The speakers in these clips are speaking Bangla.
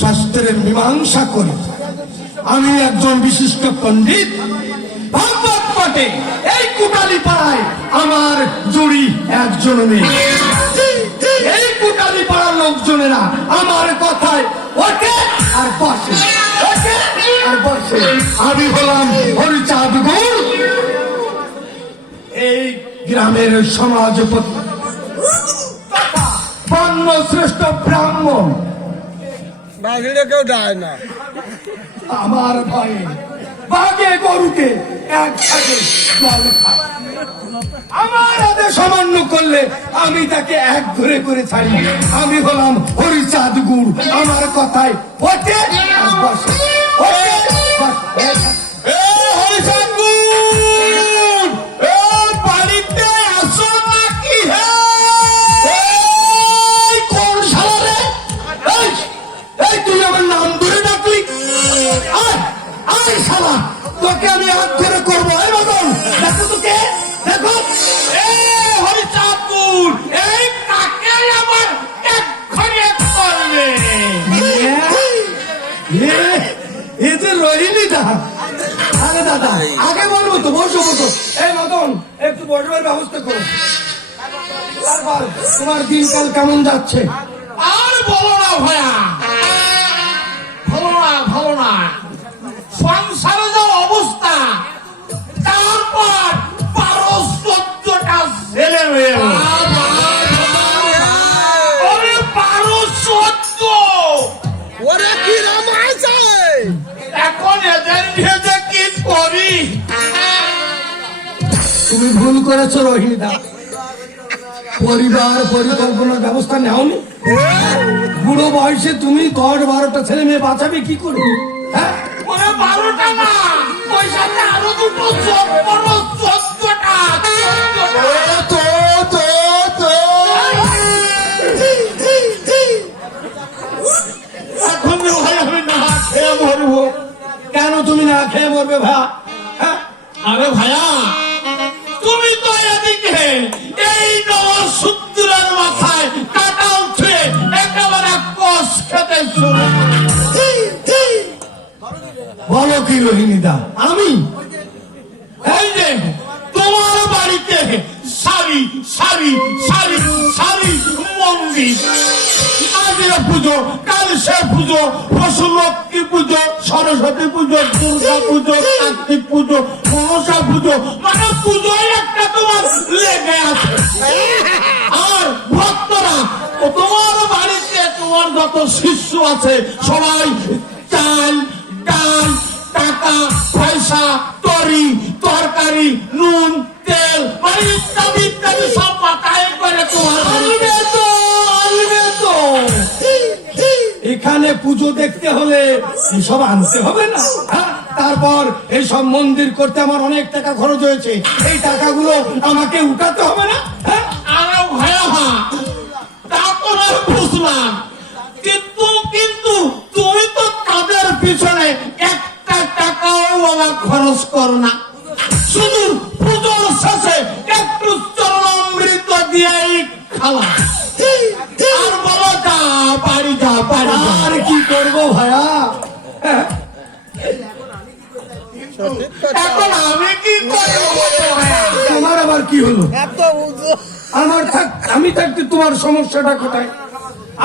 শাস্ত্রের মীমাংসা করি। আমি একজন বিশিষ্ট পণ্ডিত, ভাগবত পাঠে এই কুটালি পাড়ায় আমার জুড়ি একজন নেই। এই কুটালি পাড়ার লোকজনেরা আমার কথায় ওঠে আর বসে, ওঠে আর বসে। আমি হলাম হরিচাঁদ গুড়, এই গ্রামের সমাজপতি, বর্ণ শ্রেষ্ঠ ব্রাহ্মণ। কেউ যায় না আমার ভয়ে বাঘে গরুকে এক ভাগে জল খায়। আমার আদেশ অমান্য করলে আমি তাকে এক ঘুরে করে ছাড়ি। আমি হলাম হরিচাঁদ গুড়, আমার কথায় ওঠে আর বসে, ওঠে বসে। হরিচাঁদ গুড়, বাড়িতে আসো নাকি? কোন শালা রে? এই তুই আমার নাম ধরে ডাকলি? আয় শালা, তোকে আমি এক ঘুরে করবো। এই মদন, দেখো তোকে, দেখো। হরিচাঁদ গুড়, এই কাকে আমার এক্ষণে করবে? এ যে রহিনি দা। আরে দাদা, আগে বলবো তো, বসো বসো। এই মদন, একটু বসবার ব্যবস্থা করো। তারপর তোমার দিনকাল কেমন যাচ্ছে? আর বলো না ভাইয়া, ভালো না, ভালো না। সংসারে যা অবস্থা, তারপর 12-14টা ছেলে মেয়ে। 12-14 ওরে কি রামাইছে এখন এদের নিয়ে যে কি করি? তুমি ভুল করেছো রোহিণী দা, পরিবার পরিকল্পনার ব্যবস্থা নেওনি। বুড়ো বয়সে তুমি 10-12টা ছেলে মেয়ে বাঁচাবে কি করে? হ্যাঁ, ওরে 12টা না, ওই সাথে আরো দুটো 14টা। এখন ভাই আমি না খেয়ে মরবো। কেন তুমি না খেয়ে মরবে ভাই? হ্যাঁ, আরে ভাইয়া, তুমি তো এদিকে এই নবসূত্রের মাথায় কাটা উঠে একেবারে কষ খেতে শুরু। বলো কি রোহিণীদা? আমি এই যে তোমার বাড়িতে সারি সারি সারি সারি মন্দির, আজকে পুজো, কাল সে পুজো, পশু লক্ষ্মী পুজো, সরস্বতী পুজো, দুর্গা পুজো, কার্তিক পুজো, মনসা পুজো, মানে পুজোয় একটা তোমার লেগে আছে। আর ভক্তরা তোমার বাড়িতে তোমার যত শিষ্য আছে সবাই চাল ডাল টাকা পয়সা তরি তরকারি নুন তেল মানে ইত্যাদি ইত্যাদি সব পাতায় করে তোমার আনবে তো। এখানে পুজো দেখতে হলে এসব আনতে হবে না? হ্যাঁ, তারপর এইসব মন্দির করতে আমার অনেক টাকা খরচ হয়েছে, এই টাকাগুলো আমাকে উঠাতে হবে না? হ্যাঁ, আরো ভয়াবহ তা তো আর বুঝলাম, কিন্তু কিন্তু তুমি তো তাদের পিছনে একটা টাকাও বাবা খরচ করো না, শুধু পুজোর শেষে একটু চরণামৃত দিয়েই খাওয়া। আর বলো যা বাড়ি যা বাড়ি। আর কি করবো ভাইয়া? এখন আমি কি করবো ভাইয়া? তোমার আবার কি হলো? আমি থাকতে তোমার সমস্যাটা কোথায়?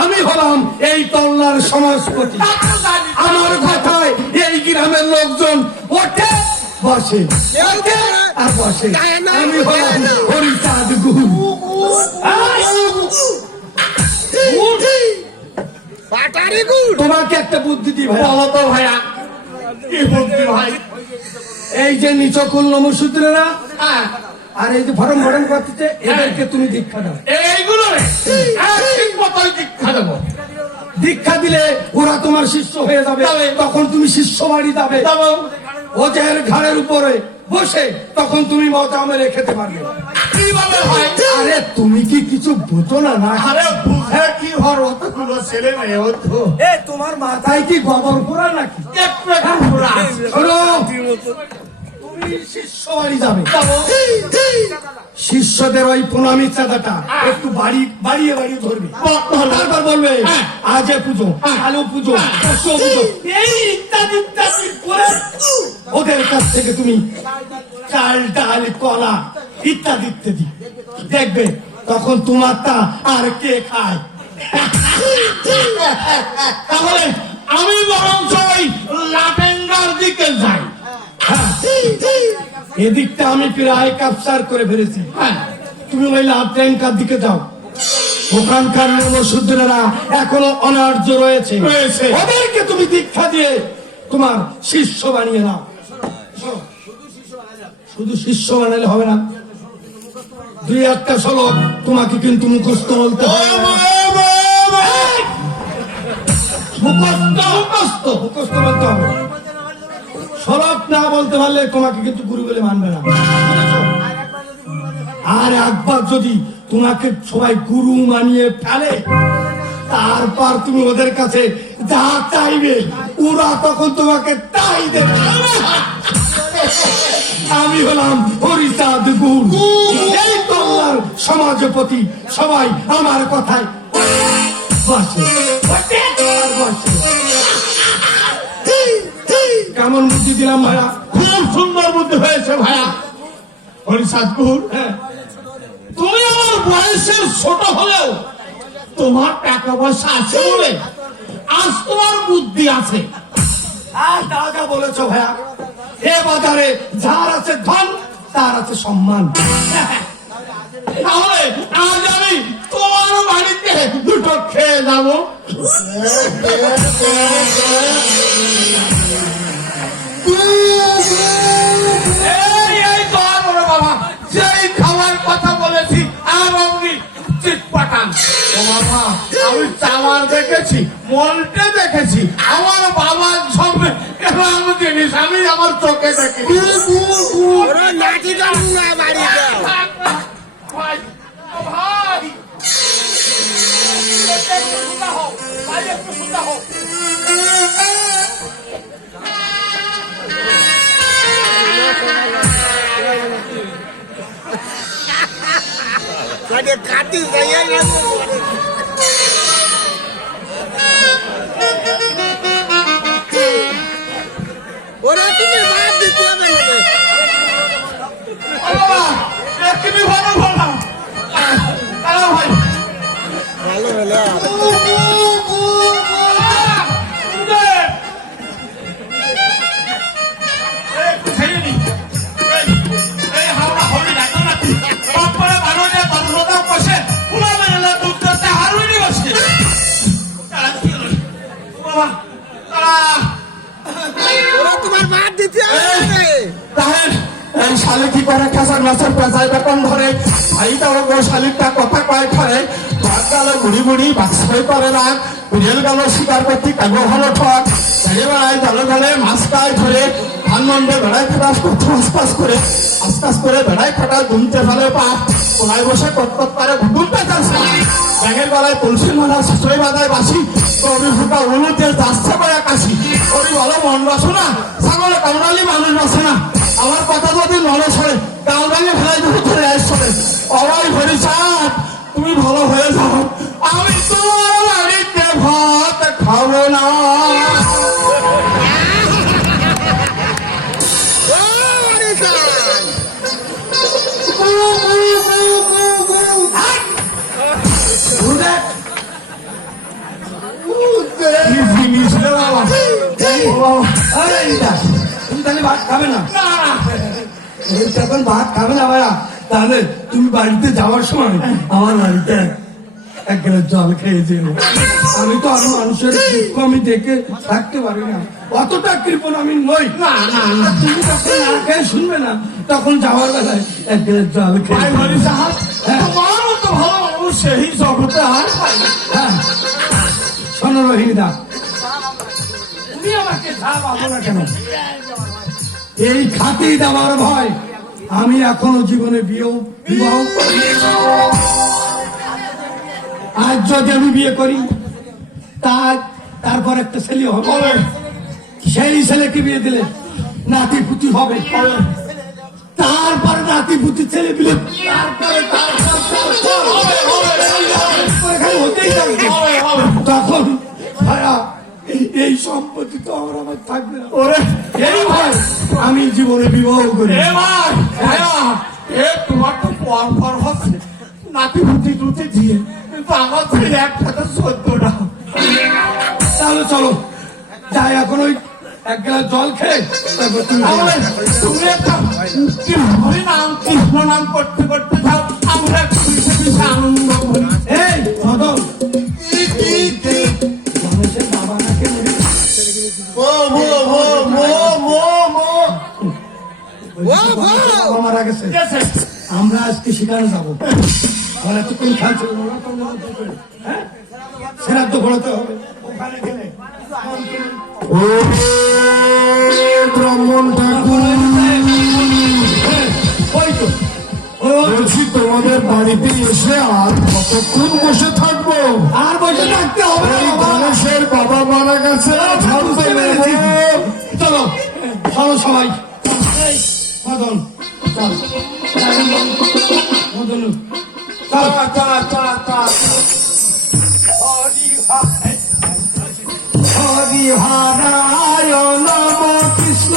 আমি হলাম এই তল্লার সমাজপতি, আমার কথায় এই গ্রামের লোকজন ওঠে বসে ওঠে আর বসে। আমি হলাম হরিচাঁদ গুরু। তোমাকে একটা বুদ্ধি দিই ভাই। বলো তো ভাইয়া কি বুদ্ধি ভাই? এই যে নিচকুল নমসূত্রেরা আর এই যে ফরম ভরম করতেছে, এদেরকে তুমি দীক্ষা দাও। এইগুলো দীক্ষা দেবো। দীক্ষা দিলে ওরা তোমার শিষ্য হয়ে যাবে, তখন তুমি শিষ্য বাড়ি যাবে, ওদের ঘাড়ের উপরে বসে তখন তুমি মজা মেরে খেতে পারবে। আরে তুমি কি কিছু বুঝো না? না আরে বুঝে কি হর অতগুলো ছেলে মেয়ে হতো। তোমার মাথায় কি গোবর পোড়া নাকি? শিষ্য বাড়ি যাবে, শিষ্যদের ওই প্রণামী চাঁদাটা একটু বাড়িয়ে বাড়িয়ে ধরবে, তারপর বলবে আজে পুজো, আলু পুজো, পশু পুজো, এই ইত্যাদি ইত্যাদি করে ওদের কাছ থেকে তুমি চাল ডাল কলা ইত্যাদি ইত্যাদি দেখবে, তখন তোমারটা আর কে খায়। তাহলে আমি বরঞ্চ ওই লাটেঙ্গার দিকে যাই। এদিকটা আমি প্রায় ক্যাপচার করে ফেলেছি। তুমি ওই লাটেঙ্গার দিকে যাও, ওখানকার নমশূদ্রেরা এখনো অনার্য রয়েছে, ওদেরকে তুমি দীক্ষা দিয়ে তোমার শিষ্য বানিয়ে নাও। শুধু শিষ্য বানালে হবে না, দুই একটা শ্লোক তোমাকে কিন্তু মুখস্থ বলতে হবে। মুখস্থ বলতে হবে, শ্লোক না বলতে পারলে তোমাকে কিন্তু গুরু বলে মানবে না। আর একবার যদি তোমাকে সবাই গুরু মানিয়ে ফেলে, তারপর তুমি ওদের কাছে যা চাইবে ওরা তখন তোমাকে তাই দেবে। আমি হলাম হরিচাঁদ গুরু, এই তল্লার সমাজপতি, সবাই আমার কথায় বসে। কেমন বুদ্ধি দিলাম ভাইয়া? খুব সুন্দর বুদ্ধি হয়েছে ভাইয়া। হরিচাঁদ গুরু, তুমি আমার বয়সের ছোট হলেও তোমার টাকা পয়সা আছে বলে আজ তোমার বুদ্ধি আছে। দাদা বলেছো ভাইয়া, এ বাজারে যার আছে ধন তার আছে সম্মান। তাহলে আজ আমি তোমার বাড়িতে দুটো খেয়ে যাবো। এই তো আর বড় বাবা, যেই খাওয়ার কথা বলেছি আর অমনি চিট পাঠান। ও বাবা, আমি চাওয়ার দেখেছি, মলটে দেখেছি, আমার বাবার সঙ্গে এরকম জিনিস আমি আমার চোখে দেখেছি। ভাই ভাই একটু সুন্দর হোক। কাটি যাইয়া ওরে তুমি বাদ দিতে হবে না রে। ও বাবা একটু ভালো ভালো দাঁড়াও ভাই ভালো হলো। ওরা তোমার বাদ দিতে হবে না রে। তাহের এই শালিকি করে খাসার মাছের পেঁচাই বেতন ধরে ভাইটা ওর শালিকটা কথা কয় ধরে ভাত গেল বুড়ি বুড়ি বাক্সাই করে না রেল গেল শিকার করতে কাগো হলো ঠক ছেড়ে বেড়ায় জালে জালে মাছ কায় ধরে ধানমন্ডে বেড়ায় ফেরাস করতে আস্তাস করে বেড়ায় ফাটা দুমতে ফেলে পা কোনায় বসে কটকট করে ঘুমতে যাচ্ছে ব্যাগের গলায় তুলসী মালা শাশুড়ি বাদায় বাসি কবি ফুটা উলুতে যাচ্ছে বয়া কাশি কবি বলো মন বাসো না ছাগলে কামড়ালি মানুষ বাসে না আমার কথা যদি নড়ে সরে কাল ভেঙে ফেলাই দেবো ধরে আসরে অবাই ভরি চাপ তুমি ভালো হয়ে যাও আমি তোমার বাড়িতে ভাত খাবো না ও হরিচাঁদ, কি জিনিস রে বাবা ও বাবা, আরে এইটা, তুমি তাহলে ভাত খাবে না এই তখন ভাত খাবে না ভাইয়া তাহলে তুমি বাড়িতে যাওয়ার সময় আমার বাড়িতে এক গ্লাস জল খেয়ে যেও আমি তো আর মানুষের দুঃখ আমি দেখে থাকতে পারি না অতটা কৃপণ আমি নই না না না তুমি যখন না খেয়ে শুনবে না তখন যাওয়ার বেলায় এক গ্লাস জল ভাই খেয়ে ভাই সাহেব হ্যাঁ। তোমার মতো ভালো মানুষ সেই জগতে আর পাই না। হ্যাঁ শোনো রোহিণীদা তুমি আমাকে যা পাবো না কেন এই খাতি দেওয়ার ভয় আমি এখনো জীবনে বিবাহ করিনি। আজ যদি আমি বিয়ে করি তারপর একটা ছেলে হবে সেই ছেলেকে বিয়ে দিলে নাতি পুতি হবে তারপর নাতি পুতি ছেলে দিলে তারপরে এখানে হতেই থাকবে তখন ভাইয়া এই সম্পত্তি তো আমার থাকবে না ওরে এই ভয় আমি জীবনে বিবাহ করি এ ভাই ভাইয়া এ তোমার তো পর হচ্ছে নাতি ভুতি টুতি দিয়ে কিন্তু আমার তো একটাতে 14টা তাহলে চলো যাই এখন ওই এক গ্লাস জল খেয়ে তারপর তুমি তাহলে তুমি একটা কি হরি নাম কৃষ্ণ নাম করতে করতে যাও আমরা একটু মিশে মিশে আনন্দ করি এই মদন গণেশের বাবা নাকি মরে গেছে? বাবা মারা গেছে গেছে আমরা আজকে সেখানে যাবো ওরা তো কোন খাচ্ছে শ্রাদ্ধ করাতে হবে ওখানে গেলে ব্রাহ্মণ ঠাকুর ওই তো বলছি তোমাদের বাড়িতে এসে আর কতক্ষণ বসে থাকবো আর বসে থাকতে হবে না এই বাবা। গণেশের বাবা মারা গেছে বুঝতে পেরেছি। চলো চলো সবাই এই, মদন চল মদন চল হরি হরায় নম কৃষ্ণ